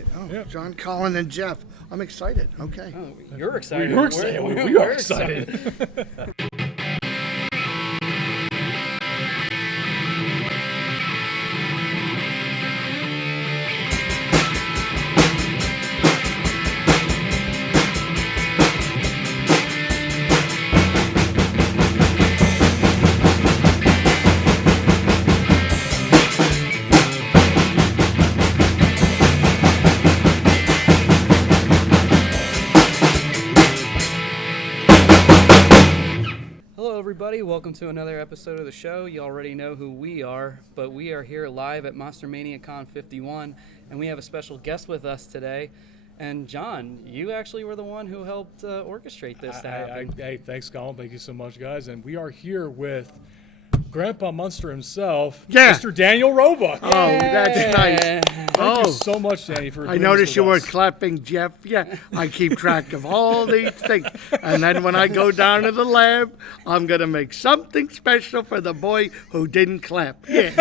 right. Oh, yeah. John, Collin, and Jeff. I'm excited. Okay. Oh, you're excited. We're excited. We are excited. Everybody, welcome to another episode of the show. You already know who we are, but we are here live at Monster Mania Con 51, and we have a special guest with us today. And John, you actually were the one who helped orchestrate this to happen. Hey, thanks, Collin. Thank you so much, guys. And we are here with Grandpa Munster himself, Mr. Daniel Roebuck. Oh, that's nice. Thank you so much, Danny, for doing I noticed this you with were us. clapping, Jeff. Yeah, I keep track of all these things. And then when I go down to the lab, I'm going to make something special for the boy who didn't clap. Yeah.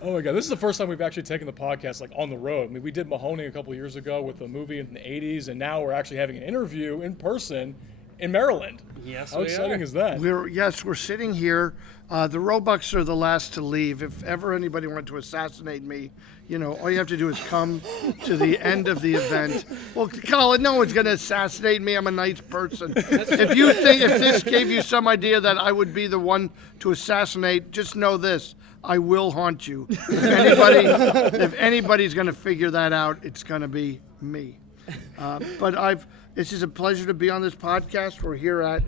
Oh my God, this is the first time we've actually taken the podcast like on the road. I mean, we did Mahoning a couple of years ago with a movie in the 80s, and now we're actually having an interview in person in Maryland. Yes, How exciting is that? We're sitting here. The Roebucks are the last to leave. If ever anybody wanted to assassinate me, all you have to do is come to the end of the event. Well, Collin, no one's going to assassinate me. I'm a nice person. If this gave you some idea that I would be the one to assassinate, just know this. I will haunt you. If anybody's going to figure that out, it's going to be me. This is a pleasure to be on this podcast. We're here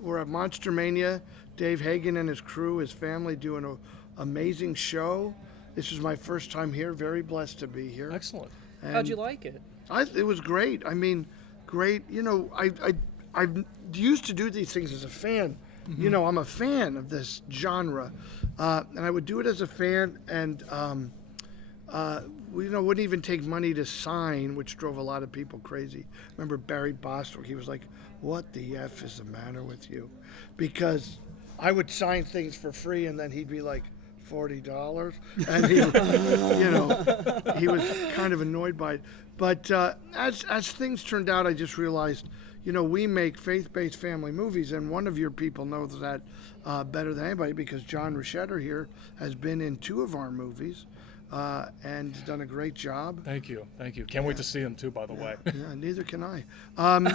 we're at Monster Mania. Dave Hagen and his crew, his family, doing an amazing show. This is my first time here. Very blessed to be here. Excellent. And how'd you like it? It was great. I mean, great. I used to do these things as a fan. Mm-hmm. I'm a fan of this genre, and I would do it as a fan, and we wouldn't even take money to sign, which drove a lot of people crazy. Remember Barry Bostwick? He was like, "What the F is the matter with you?" Because I would sign things for free, and then he'd be like, $40, and he was kind of annoyed by it. But as things turned out, I just realized, we make faith-based family movies, and one of your people knows that better than anybody because John Rochetter here has been in 2 of our movies. And done a great job. Thank you. Can't wait to see them too, by the way. Yeah, neither can I. That's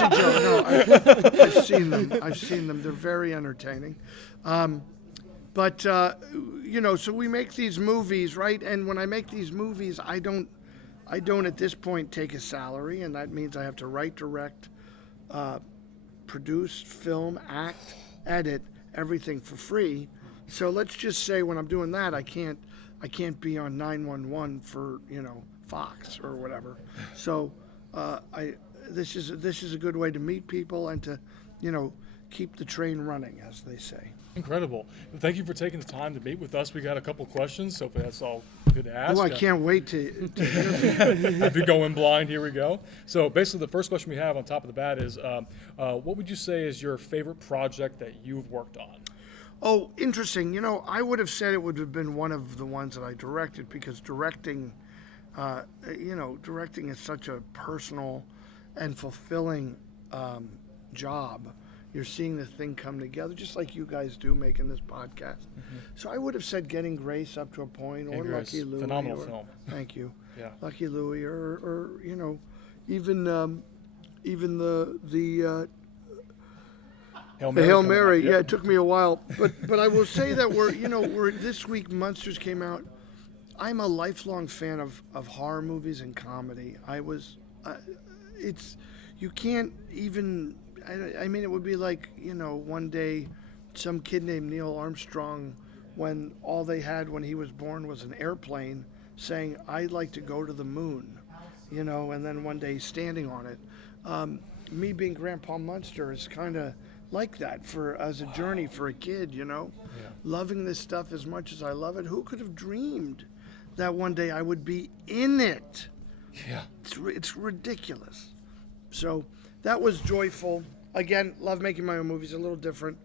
a joke. No, I've seen them. They're very entertaining. So we make these movies, right? And when I make these movies, I don't at this point take a salary, and that means I have to write, direct, produce, film, act, edit, everything for free. So let's just say when I'm doing that, I can't be on 911 for Fox or whatever. So this is a good way to meet people and to keep the train running, as they say. Incredible. Thank you for taking the time to meet with us. We got a couple questions, so if that's all good to ask. Oh, I can't wait to interview. If you go in blind, here we go. So basically the first question we have on top of the bat is, what would you say is your favorite project that you've worked on? Oh, interesting. I would have said it would have been one of the ones that I directed because directing is such a personal and fulfilling job. You're seeing the thing come together, just like you guys do making this podcast. Mm-hmm. So I would have said Getting Grace up to a point, or Lucky Louie. Phenomenal film. Thank you. Yeah. Lucky Louie, or even the Hail Mary. Yeah, it took me a while, but I will say that we're this week Monsters came out. I'm a lifelong fan of horror movies and comedy. You can't even. I mean, it would be like one day, some kid named Neil Armstrong, when all they had when he was born was an airplane, saying I'd like to go to the moon, and then one day standing on it. Me being Grandpa Munster is kind of like that as a journey for a kid, loving this stuff as much as I love it. Who could have dreamed that one day I would be in it? Yeah. It's ridiculous. So that was joyful. Again, love making my own movies, a little different.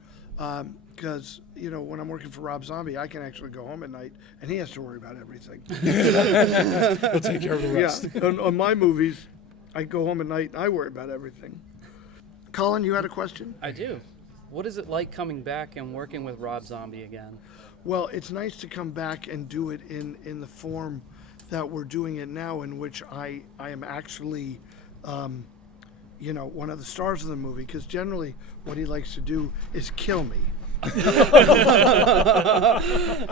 Because, when I'm working for Rob Zombie, I can actually go home at night, and he has to worry about everything. He'll take care of the rest. Yeah, on my movies, I go home at night, and I worry about everything. Collin, you had a question? I do. What is it like coming back and working with Rob Zombie again? Well, it's nice to come back and do it in the form that we're doing it now, in which I am actually, one of the stars of the movie, because generally what he likes to do is kill me.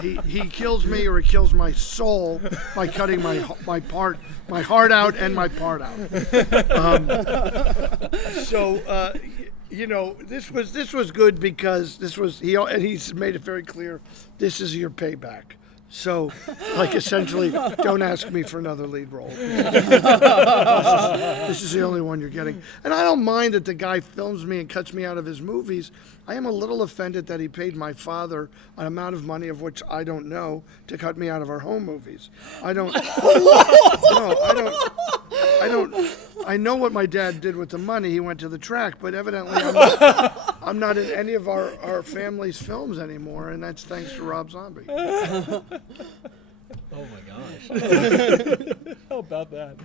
he kills me, or he kills my soul by cutting my heart out and my part out. This was good because he's made it very clear, this is your payback. So, essentially, don't ask me for another lead role. This is the only one you're getting. And I don't mind that the guy films me and cuts me out of his movies. I am a little offended that he paid my father an amount of money of which I don't know to cut me out of our home movies. I don't. I know what my dad did with the money. He went to the track, but evidently I'm not in any of our family's films anymore, and that's thanks to Rob Zombie. Oh my gosh. How about that?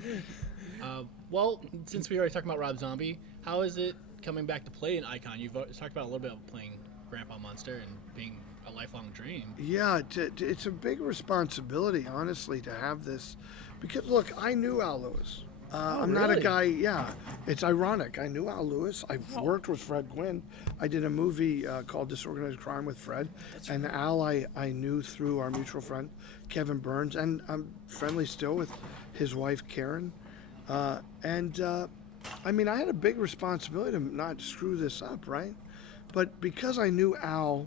Well, since we already talked about Rob Zombie, how is it coming back to play an icon? You've talked about a little bit of playing Grandpa Munster and being a lifelong dream. Yeah, it's a big responsibility, honestly, to have this. Because, look, I knew Al Lewis. I'm not a guy, it's ironic. I knew Al Lewis. I've worked with Fred Gwynn. I did a movie called Disorganized Crime with Fred. And Al I knew through our mutual friend, Kevin Burns. And I'm friendly still with his wife, Karen. I had a big responsibility to not screw this up, right? But because I knew Al,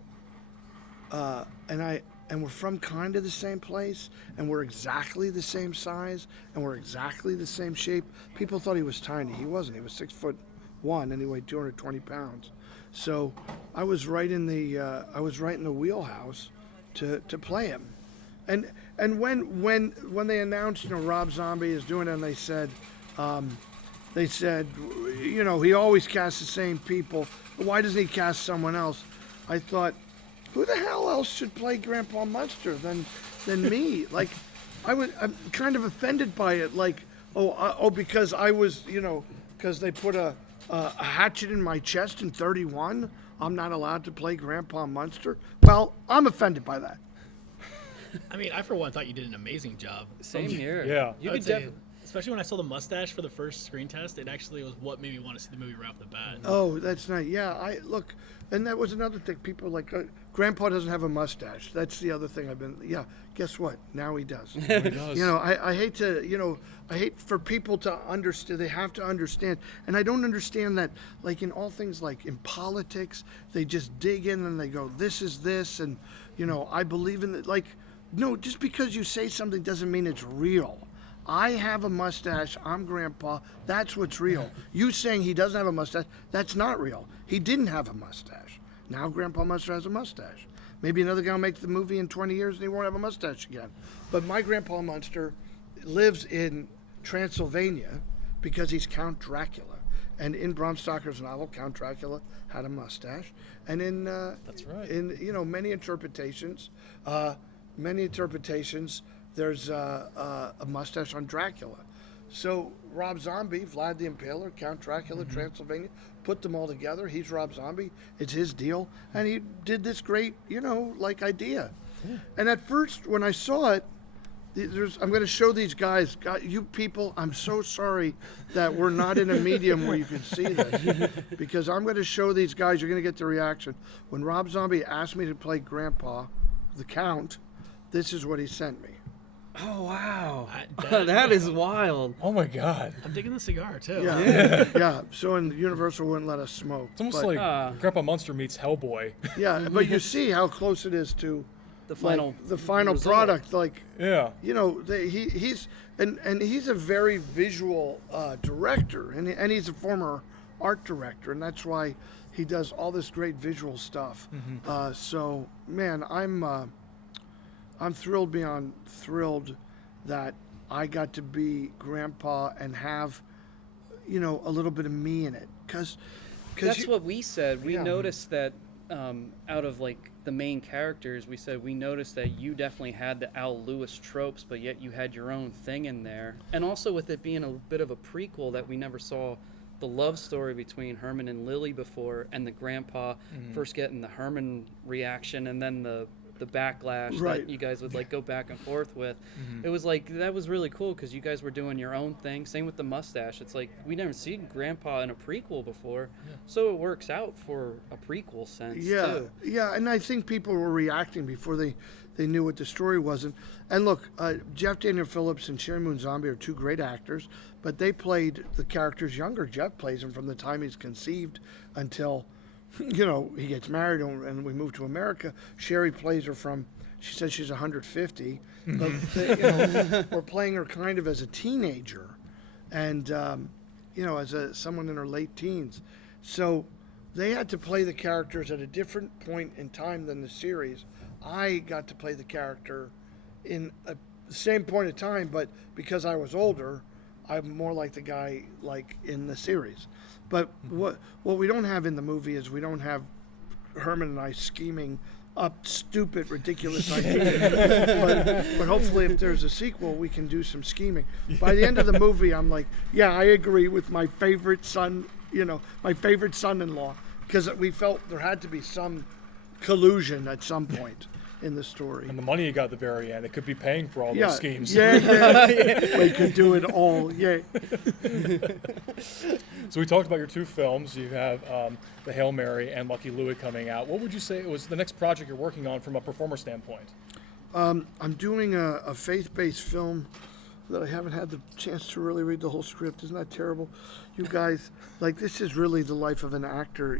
and we're from kind of the same place, and we're exactly the same size, and we're exactly the same shape. People thought he was tiny. He wasn't. He was 6'1", and he weighed 220 pounds. So I was right in the wheelhouse to play him. And when they announced, Rob Zombie is doing it, and they said, he always casts the same people. Why doesn't he cast someone else? I thought, who the hell else should play Grandpa Munster than me? I'm kind of offended by it. Because I was, because they put a hatchet in my chest in 31, I'm not allowed to play Grandpa Munster. Well, I'm offended by that. I for one thought you did an amazing job. Same here. Yeah. You I could would say, definitely. especially when I saw the mustache for the first screen test, it actually was what made me want to see the movie right off the bat. Oh, that's nice. Yeah, and that was another thing. People Grandpa doesn't have a mustache. That's the other thing guess what? Now he does. He does. I hate for people to understand. They have to understand. And I don't understand that, in all things, in politics, they just dig in and they go, this is this. And, I believe in it. No, just because you say something doesn't mean it's real. I have a mustache. I'm Grandpa. That's what's real. You saying he doesn't have a mustache, that's not real. He didn't have a mustache. Now Grandpa Munster has a mustache. Maybe another guy will make the movie in 20 years and he won't have a mustache again. But my Grandpa Munster lives in Transylvania because he's Count Dracula. And in Bram Stoker's novel, Count Dracula had a mustache. And in That's right. In many interpretations, there's a mustache on Dracula. So Rob Zombie, Vlad the Impaler, Count Dracula, Transylvania, put them all together. He's Rob Zombie. It's his deal. And he did this great, idea. Yeah. And at first, when I saw it, I'm going to show these guys, you people, I'm so sorry that we're not in a medium where you can see this. Because I'm going to show these guys, you're going to get the reaction. When Rob Zombie asked me to play Grandpa, the Count, this is what he sent me. Oh, wow. That is wild. Oh my God. I'm digging the cigar, too. Yeah. So Universal wouldn't let us smoke. It's almost like Grandpa Munster meets Hellboy. Yeah, but you see how close it is to The final result. product. Yeah. He's a very visual director, and he's a former art director, and that's why he does all this great visual stuff. Mm-hmm. So, man, I'm thrilled beyond thrilled that I got to be Grandpa and have, a little bit of me in it. Cause That's what we said. We noticed that out of like the main characters, we said we noticed that you definitely had the Al Lewis tropes, but yet you had your own thing in there. And also with it being a bit of a prequel, that we never saw the love story between Herman and Lily before, and the grandpa first getting the Herman reaction, and then the backlash that you guys would like go back and forth with. It was like, that was really cool because you guys were doing your own thing. Same with the mustache. It's like we never seen Grandpa in a prequel before, so it works out for a prequel sense too. Yeah, and I think people were reacting before they knew what the story was. And look, Jeff Daniel Phillips and Sherry Moon Zombie are two great actors, but they played the characters younger. Jeff plays them from the time he's conceived until he gets married and we move to America. Sherry plays her from, she says she's 150, but we're playing her kind of as a teenager and, as someone in her late teens. So they had to play the characters at a different point in time than the series. I got to play the character in the same point of time, but because I was older, I'm more like the guy like in the series. But what we don't have in the movie is we don't have Herman and I scheming up stupid, ridiculous ideas. but hopefully if there's a sequel, we can do some scheming. By the end of the movie, I'm like, yeah, I agree with my favorite son, my favorite son-in-law, because we felt there had to be some collusion at some point in the story. And the money you got at the very end, it could be paying for all those schemes. Yeah. We could do it all, yeah. So we talked about your two films. You have The Hail Mary and Lucky Louie coming out. What would you say was the next project you're working on from a performer standpoint? I'm doing a faith-based film that I haven't had the chance to really read the whole script. Isn't that terrible? You guys, this is really the life of an actor.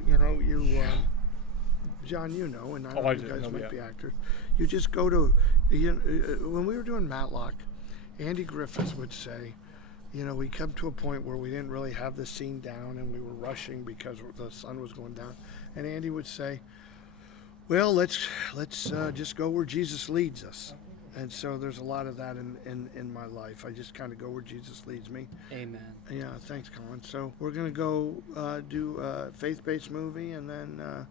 John, and I know you guys might be actors. You just go to, when we were doing Matlock, Andy Griffith would say, we come to a point where we didn't really have the scene down and we were rushing because the sun was going down. And Andy would say, well, let's just go where Jesus leads us. And so there's a lot of that in my life. I just kind of go where Jesus leads me. Amen. Yeah, thanks, Collin. So we're going to go do a faith-based movie, and then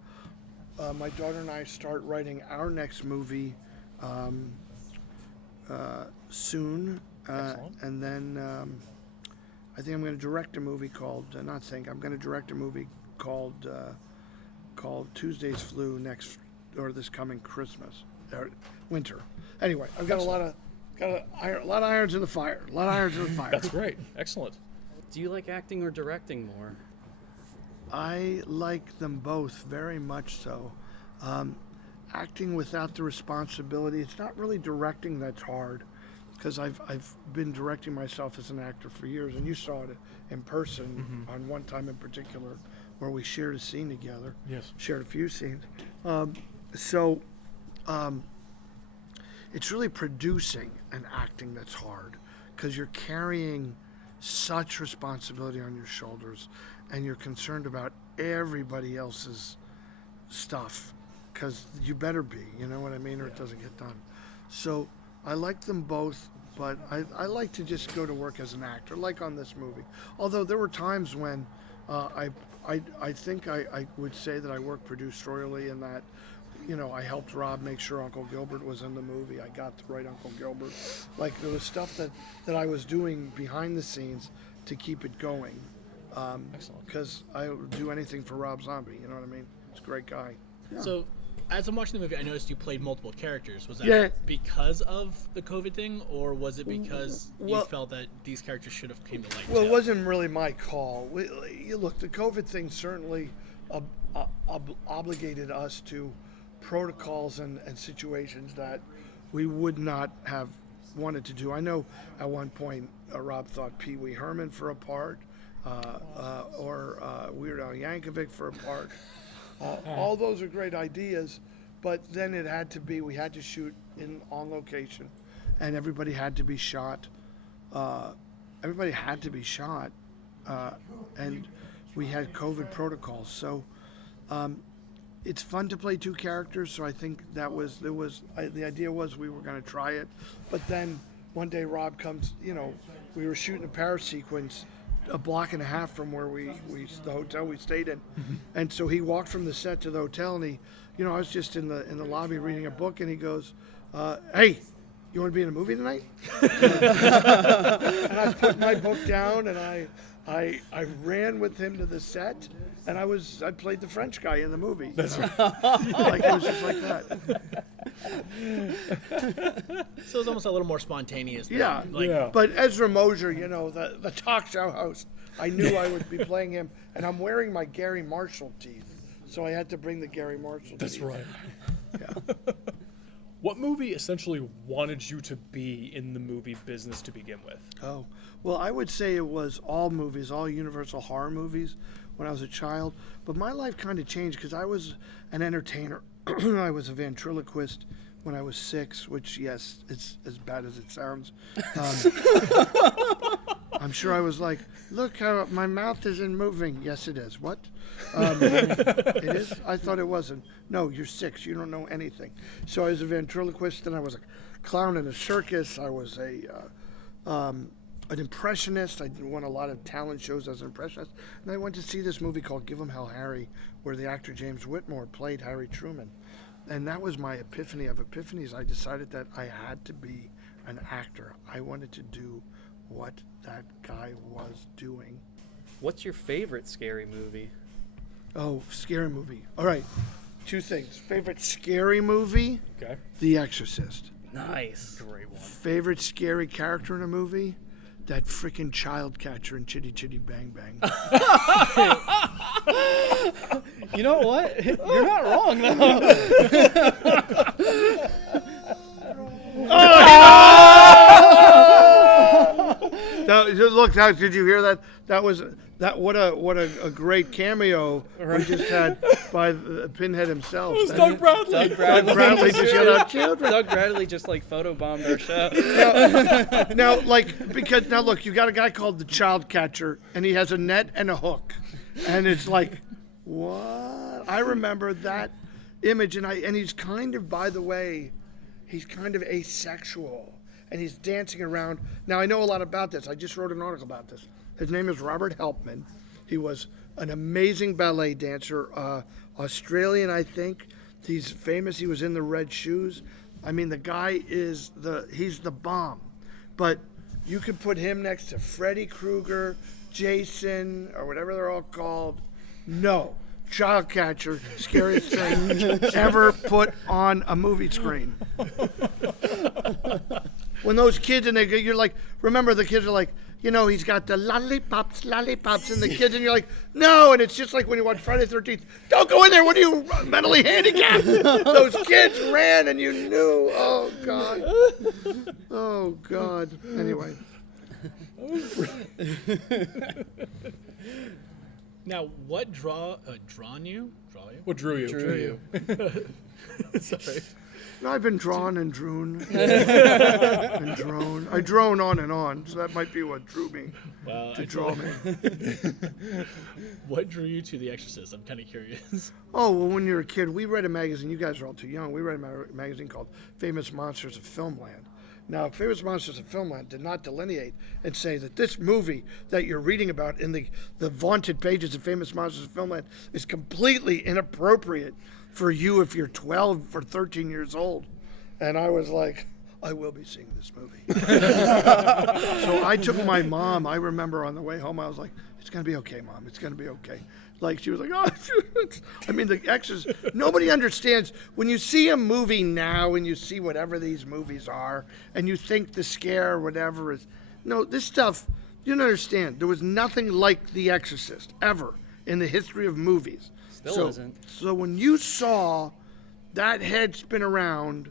my daughter and I start writing our next movie soon. And then I think I'm going to direct a movie called, I'm going to direct a movie called Tuesday's Flu this coming Christmas, or winter. Anyway, I've got a lot of irons in the fire. That's great. Excellent. Do you like acting or directing more? I like them both very much so. Acting without the responsibility, it's not really directing that's hard, because I've been directing myself as an actor for years, and you saw it in person on one time in particular where we shared a scene together. Yes. Shared a few scenes. It's really producing and acting that's hard, because you're carrying such responsibility on your shoulders, and you're concerned about everybody else's stuff, because you better be, you know what I mean, or it doesn't get done. So I like them both, but I like to just go to work as an actor, like on this movie. Although there were times when I think I would say that I worked producerially in that, I helped Rob make sure Uncle Gilbert was in the movie. I got to write Uncle Gilbert. Like, there was stuff that I was doing behind the scenes to keep it going. Excellent. Because I would do anything for Rob Zombie, you know what I mean? He's a great guy. Yeah. So, as I'm watching the movie, I noticed you played multiple characters. Was that because of the COVID thing, or was it because you felt that these characters should have came to light? Well, it wasn't really my call. Look, the COVID thing certainly obligated us to protocols and situations that we would not have wanted to do. I know at one point Rob thought Pee Wee Herman for a part, or Weird Al Yankovic for a part. All those are great ideas, but then we had to shoot on location, and everybody had to be shot. And we had COVID protocols. So it's fun to play two characters. So I think the idea was we were going to try it, but then one day Rob comes. We were shooting a Paris sequence, a block and a half from where the hotel we stayed in, and so he walked from the set to the hotel, and he, I was just in the lobby reading a book, and he goes, "Hey, you want to be in a movie tonight?" And I put my book down, and I ran with him to the set, and I played the French guy in the movie. That's right. Like it was just like that. So it's almost a little more spontaneous. Yeah. But Ezra Mosier, the talk show host, I knew I would be playing him, and I'm wearing my Gary Marshall teeth, so I had to bring the Gary Marshall teeth. That's right. Yeah. What movie essentially wanted you to be in the movie business to begin with? Oh, well, I would say it was all movies, all Universal horror movies when I was a child. But my life kind of changed because I was an entertainer. I was a ventriloquist when I was 6, which, yes, it's as bad as it sounds. I'm sure I was like, look how my mouth isn't moving. Yes, it is. What? It is? I thought it wasn't. No, you're 6. You don't know anything. So I was a ventriloquist, and I was a clown in a circus. I was an impressionist. I won a lot of talent shows as an impressionist. And I went to see this movie called Give 'Em Hell, Harry, where the actor James Whitmore played Harry Truman. And that was my epiphany of epiphanies. I decided that I had to be an actor. I wanted to do what that guy was doing. What's your favorite scary movie? Oh, scary movie. All right. 2 things. Favorite scary movie? Okay. The Exorcist. Nice. Great one. Favorite scary character in a movie? That freaking child catcher in Chitty Chitty Bang Bang. You know what? You're not wrong, though. Look, did you hear that? What a great cameo we just had by Pinhead himself. It was Doug Bradley. Doug Bradley just yelled out, "Children!" Doug Bradley just photobombed our show. Now, look, you got a guy called the Child Catcher, and he has a net and a hook, and it's like, what? I remember that image, and he's kind of, by the way, he's kind of asexual, and he's dancing around. Now, I know a lot about this. I just wrote an article about this. His name is Robert Helpman. He was an amazing ballet dancer, Australian, I think. He's famous. He was in the Red Shoes. I mean, the guy he's the bomb. But you could put him next to Freddy Krueger, Jason, or whatever they're all called. No. Child catcher, scariest thing ever put on a movie screen. When those kids, and you're like, remember the kids are like, he's got the lollipops, and the kids, and you're like, no, and it's just like when you watch Friday the 13th, don't go in there, what are you, mentally handicapped? Those kids ran, and you knew, oh, God. Anyway. Now, what drawn you? What drew you? Drew you. Sorry. No, I've been drawn and drewn. And drone. I drone on and on, so that might be what drew me to draw me. What drew you to The Exorcist? I'm kind of curious. Oh, well, when you're a kid, we read a magazine. You guys are all too young. We read a magazine called Famous Monsters of Filmland. Now, Famous Monsters of Filmland did not delineate and say that this movie that you're reading about in the vaunted pages of Famous Monsters of Filmland is completely inappropriate for you if you're 12 or 13 years old. And I was like, I will be seeing this movie. So I took my mom. I remember on the way home, I was like, it's going to be okay, Mom. It's going to be okay. Like, she was like, oh, I mean, The Exorcist, nobody understands. When you see a movie now and you see whatever these movies are, and you think the scare or whatever is, no, this stuff, you don't understand. There was nothing like The Exorcist ever in the history of movies. Still isn't. So when you saw that head spin around,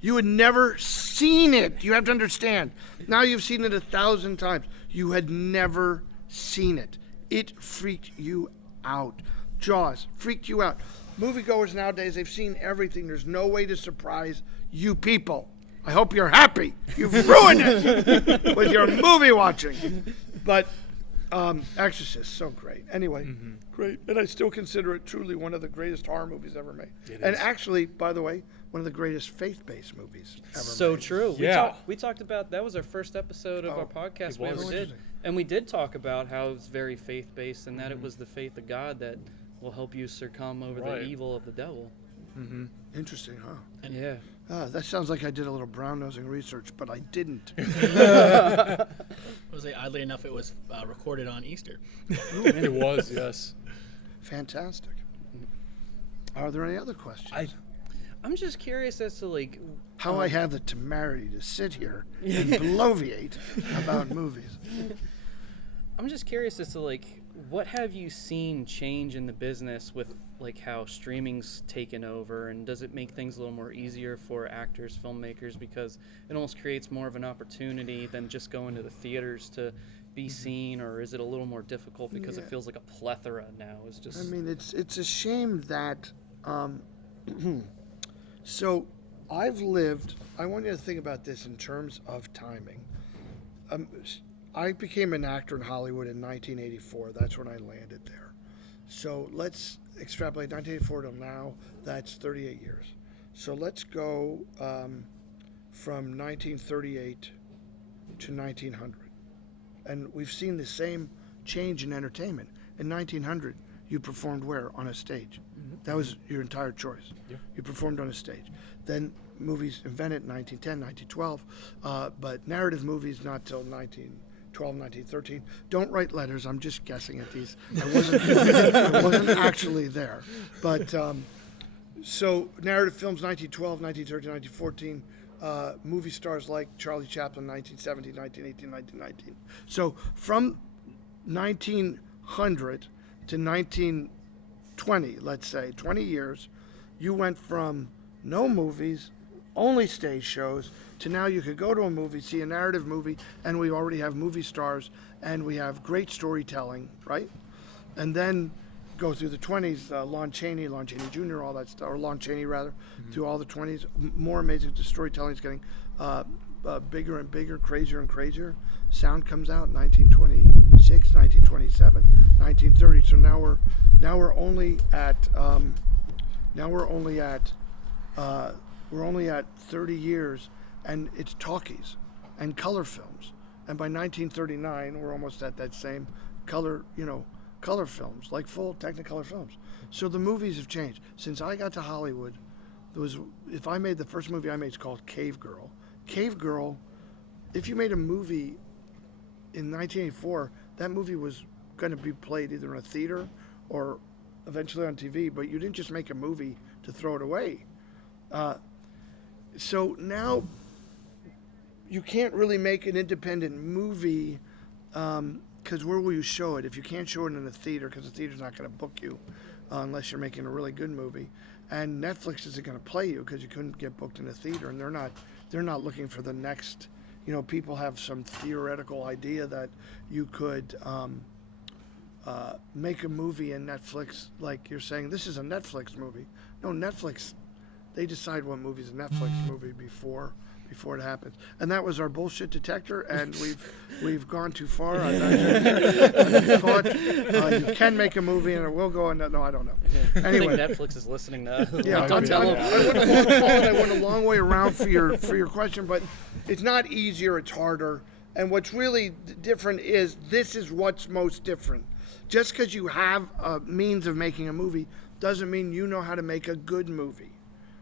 you had never seen it. You have to understand. Now you've seen it 1,000 times. You had never seen it. It freaked you out. Jaws freaked you out. Moviegoers nowadays, they've seen everything. There's no way to surprise you people. I hope you're happy. You've ruined it with your movie watching. But Exorcist, so great. Anyway, great. And I still consider it truly one of the greatest horror movies ever made. It and is. actually, by the way, one of the greatest faith-based movies ever So made. true. Yeah. We talked about that was our first episode of our podcast it we was. ever did, Interesting. and we did talk about how it's very faith-based and that it was the faith of God that will help you succumb over the Right. evil of the devil. Interesting, huh? Yeah. That sounds like I did a little brown-nosing research, but I didn't. I was say, oddly enough, it was recorded on Easter. It was, yes. Fantastic. Are there any other questions? I'm just curious as to like How I have the temerity to sit here and bloviate about movies. I'm just curious as to like what have you seen change in the business with like how streaming's taken over, and does it make things a little more easier for actors, filmmakers, because it almost creates more of an opportunity than just going to the theaters to be seen, or is it a little more difficult because it Yeah. feels like a plethora now? It's just I mean, it's a shame that. So, I've lived. I want you to think about this in terms of timing. I became an actor in Hollywood in 1984. That's when I landed there. So let's extrapolate 1984 till now. That's 38 years. So let's go from 1938 to 1900. And we've seen the same change in entertainment. In 1900, you performed where? On a stage. That was your entire choice. Yeah. You performed on a stage. Then movies invented in 1910, 1912, but narrative movies not till 1912, 1913. Don't write letters. I'm just guessing at these. I wasn't actually there. But so narrative films, 1912, 1913, 1914. Movie stars like Charlie Chaplin, 1917, 1918, 1919. So from 1900 to 1920, let's say, 20 years, you went from no movies, only stage shows, to now you could go to a movie, see a narrative movie, and we already have movie stars, and we have great storytelling, right? And then go through the 20s, Lon Chaney Jr., all that stuff, or Lon Chaney rather, through all the 20s. More amazing, the storytelling is getting bigger and bigger, crazier and crazier. Sound comes out in 1926, 1927, 1930. So now we're only at 30 years, and it's talkies and color films. And by 1939, we're almost at that same color films, like full Technicolor films. So the movies have changed. Since I got to Hollywood, the first movie I made is called Cave Girl. Cave Girl, if you made a movie in 1984, that movie was going to be played either in a theater or eventually on TV, but you didn't just make a movie to throw it away. So now you can't really make an independent movie because where will you show it? If you can't show it in a theater, because the theater's not going to book you unless you're making a really good movie, and Netflix isn't going to play you because you couldn't get booked in a theater, and they're not looking for the next. People have some theoretical idea that you could make a movie in Netflix, like you're saying, this is a Netflix movie. No, Netflix, they decide what movie's a Netflix movie before it happens. And that was our bullshit detector, and we've gone too far. I've been caught. You can make a movie, and it will go. And no, I don't know. Anyway, I think Netflix is listening to us. yeah, Don't tell them. I went a long way around for your question, but it's not easier, it's harder. And what's really different is this is what's most different. Just because you have a means of making a movie doesn't mean you know how to make a good movie.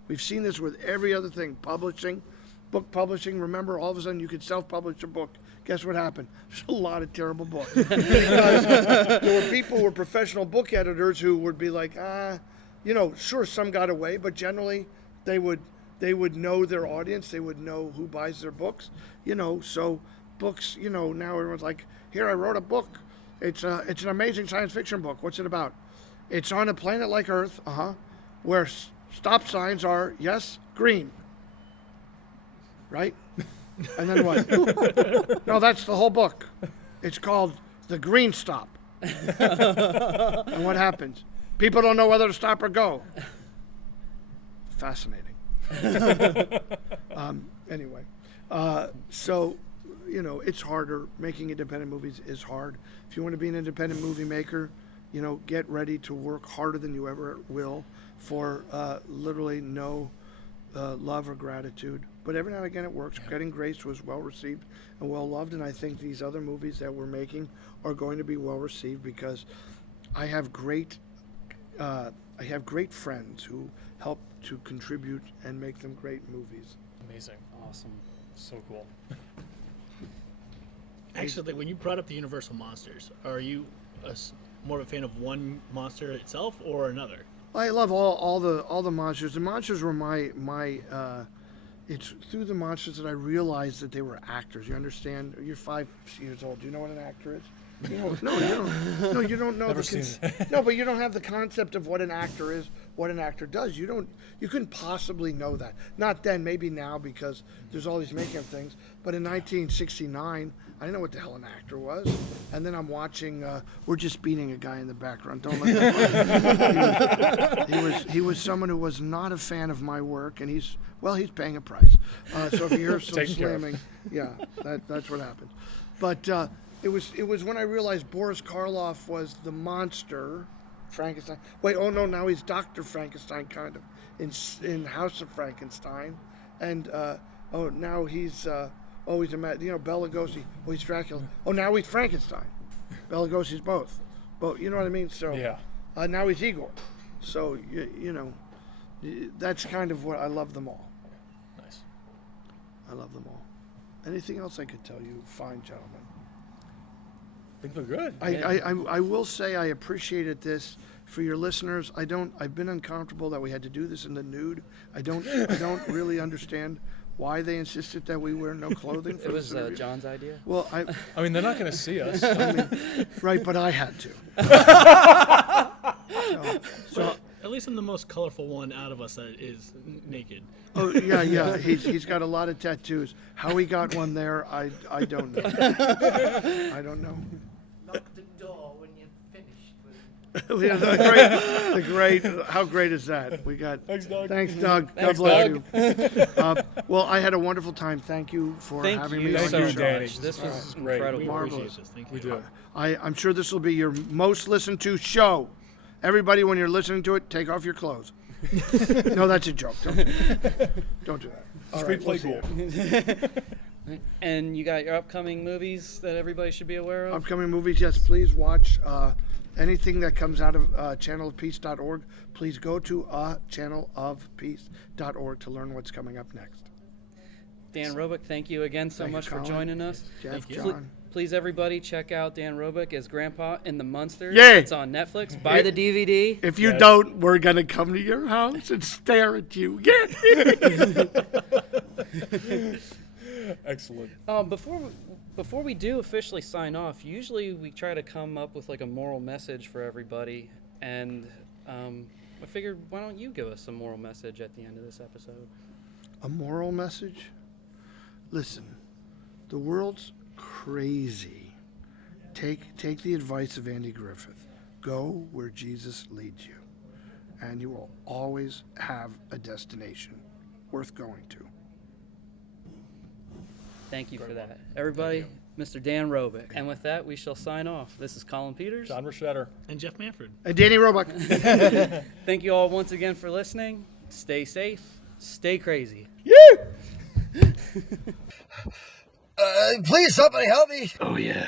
We've seen this with every other thing. Publishing, book publishing. Remember, all of a sudden you could self-publish a book. Guess what happened? There's a lot of terrible books. Because there were people who were professional book editors who would be like, sure, some got away, but generally they would know their audience. They would know who buys their books. So books, now everyone's like, here, I wrote a book. It's an amazing science fiction book. What's it about? It's on a planet like Earth, where stop signs are, yes, green. Right? And then what? No, that's the whole book. It's called The Green Stop. And what happens? People don't know whether to stop or go. Fascinating. Anyway, so, it's harder. Making independent movies is hard. If you want to be an independent movie maker, get ready to work harder than you ever will for literally no love or gratitude. But every now and again it works. Getting Grace was well received and well loved, and I think these other movies that we're making are going to be well received because I have great friends who help to contribute and make them great movies. Amazing. Awesome. So cool. Actually, when you brought up the Universal monsters, are you more of a fan of one monster itself or another? I love all the monsters. The monsters were my it's through the monsters that I realized that they were actors. You understand? You're 5 years old. Do you know what an actor is? You don't, no, you don't. No, you don't know. Never seen it. No, but you don't have the concept of what an actor is, what an actor does. You don't. You couldn't possibly know that. Not then. Maybe now because there's all these makeup things. But in 1969, I didn't know what the hell an actor was. And then I'm watching. We're just beating a guy in the background. Don't let that. He was someone who was not a fan of my work, and he's paying a price. So if you hear some Taken care of. slamming, yeah, that's what happened. But. It was when I realized Boris Karloff was the monster, Frankenstein. Wait, oh no, now he's Dr. Frankenstein, kind of, in House of Frankenstein, and now he's he's a Bela Lugosi. Oh, he's Dracula. Oh, now he's Frankenstein. Bela Lugosi's both, you know what I mean? So Yeah. Now he's Igor. So that's kind of what I love them all. Nice. I love them all. Anything else I could tell you, fine gentlemen? I think we're good. I will say I appreciated this for your listeners. I've been uncomfortable that we had to do this in the nude. I don't really understand why they insisted that we wear no clothing. For It was this interview. John's idea. Well, I mean, they're not going to see us. right, but I had to. So At least I'm the most colorful one out of us that is naked. oh yeah. He's got a lot of tattoos. How he got one there, I don't know. I don't know. Knock the door when you're finished with it. Yeah, the great. How great is that? We got. Thanks, Doug. Thanks, Doug. Thanks, God bless you. Well, I had a wonderful time. Thank you for Thank having you me on so your much, show. Danny. This was great. incredible. We Marvelous. appreciate this. Thank you. We do. I'm sure this will be your most listened to show. Everybody, when you're listening to it, take off your clothes. No, that's a joke. Don't do that. All Street play we'll cool. see you. And you got your upcoming movies that everybody should be aware of? Upcoming movies, yes, please watch anything that comes out of channelofpeace.org. Please go to channelofpeace.org to learn what's coming up next. Dan Roebuck, thank you again so Thank you, much for Collin. joining us. Jeff, you. John. Please, everybody, check out Dan Roebuck as Grandpa in The Munsters. Yeah. It's on Netflix. Buy the DVD. If you Yes. don't, we're going to come to your house and stare at you. Yeah. Excellent. Before we do officially sign off, usually we try to come up with like a moral message for everybody, and I figured, why don't you give us a moral message at the end of this episode? A moral message? Listen, the world's crazy. Take the advice of Andy Griffith. Go where Jesus leads you, and you will always have a destination worth going to. Thank you for that. Everybody, Mr. Dan Roebuck. And with that, we shall sign off. This is Collin Peters. John Rochetter. And Jeff Manfred. And Danny Roebuck. Thank you all once again for listening. Stay safe. Stay crazy. Yeah. Please, somebody help me. Oh, yeah.